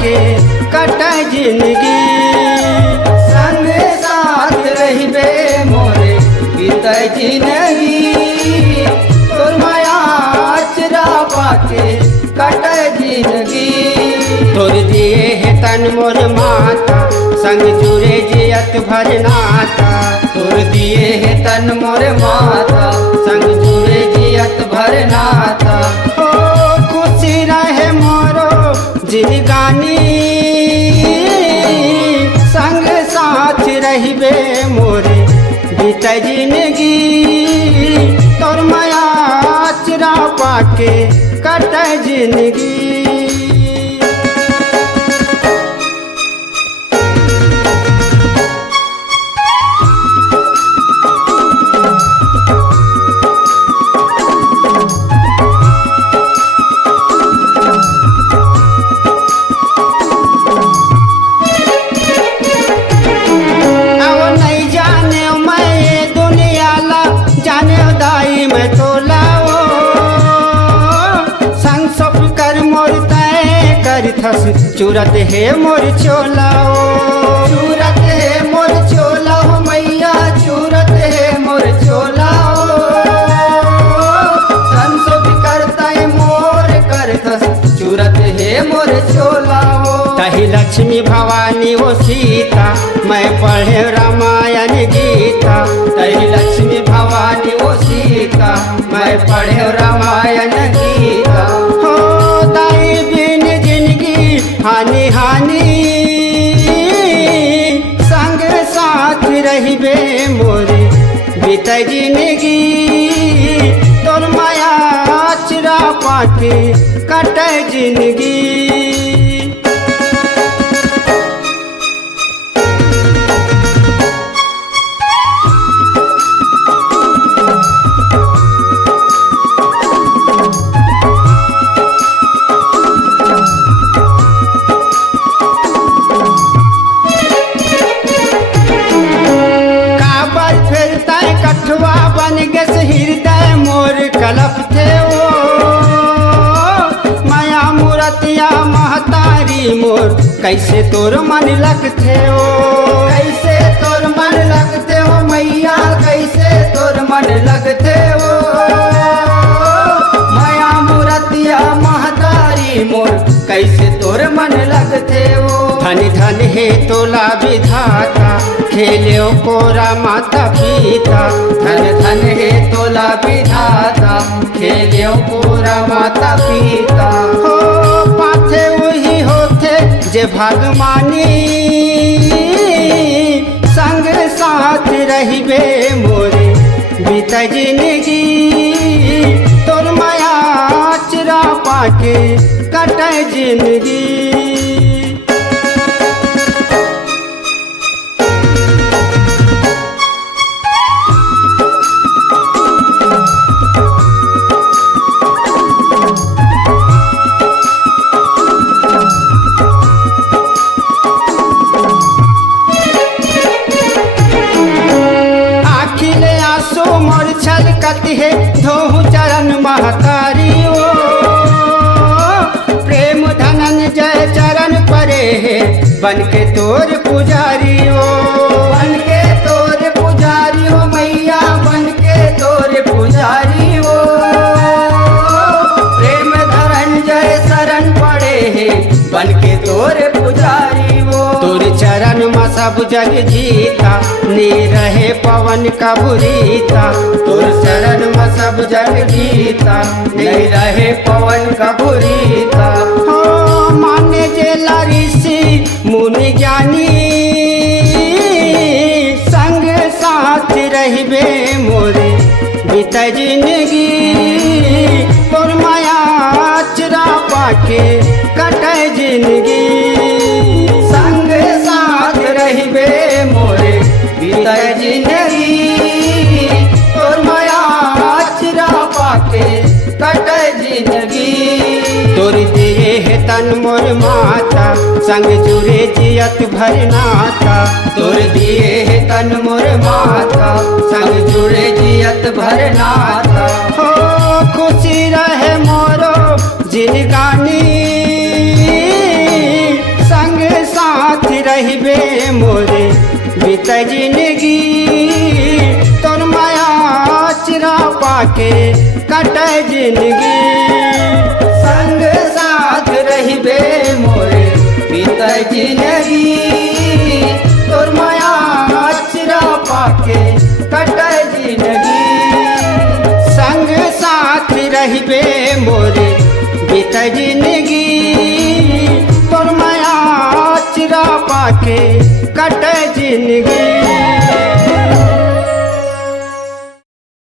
पाके कटे जिंदगी। संग साथ रहिबे मोरे बीते जिंदगी, तोर माया आचरा पाके कटे जिंदगी। तोर दिए है तन मोर माता, संग जुड़े जियत भर नाता। तोर दिए है तन मोर माता, संग जुड़े जियत भर नाता। ओ खुशी रहे मोरो जिंदगानी, संग साथ रहिबे मोरे बीते जिंदगी। तोर माया आचरा पाके कटे जिंदगी। चूरत है मोर चोलाओ, चूरत है मोर चोलाओ मैया, चूरत है मोर चोलाओ। संसोप करता है मोर करथस, चूरत है मोर चोलाओ। तही लक्ष्मी भवानी वो सीता, मैं पढ़े रामायण गीता। तही लक्ष्मी भवानी वो सीता, मैं पढ़े रामायण गीता। हो दाई बिन जिंदगी हानि हानि, संग साथ रहिबे मोरे बीते जिंदगी। तोर माया आचरा पाके कटे जिंदगी। कठवा बन गस हृदय मोर कलप थे ओ, माया मूरतिया महतारी मोर कैसे तोर मन लगते हो। कैसे तोर मन लगते हो मैया, कैसे तोर मन लगते हो। माया मूरतिया महतारी मोर कैसे तोर मन लगते हो। धन धन है तोला विधाता, खेलो कोरा माता पिता। धन धन है तोला विधाता, खेलो कोरा माता पिता। हो पाथे वही होते जे भगवानी, संग साथ रहिबे मोरे बीते जिंदगी। तोर माया आचरा पाके कटे जिंदगी। छलकत है धोहु चरण महतारी ओ, प्रेम धनन जय चरण परे है बन के तोर पुजारी ओ। बन के तोर पुजारी हो मैया, बन के तोर पुजारी हो। प्रेम धरन जय शरण पड़े है बन के तोर पुजारी हो। तोर चरण में सब जग जीता, नी रहे पवन का बुरीता। तोर चरण में सब जग जीता, नहीं रहे पवन का बुरीता। हो माने जे ऋषि मुनि ज्ञानी, संग साथ रहिबे मोरे बीते जिंदगी। तोर माया आचरा पाके कटे जिंदगी। संग साथ रहिबे मोरे बीते जिंदगी। तोर माया आचरा पाके कटे जिंदगी। तोर दिए है तन मोर माता, संग जुड़े जियत भर नाता। तोर दिए है तन मोर माता, संग जुड़े जियत भर नाता। हो खुशी रहे मोरो जिंदगानी, रहिबे मोरे बीत जिंदगी तोर माया चिरा पाके कट जिंदगी संग साथ रहिबे मोरे बीत जिंदगी तोर माया चिरा पाके कट जिंदगी संग साथ रहिबे मोरे बीत जिंदगी तोर माया चिरा पाके कट जिंदगी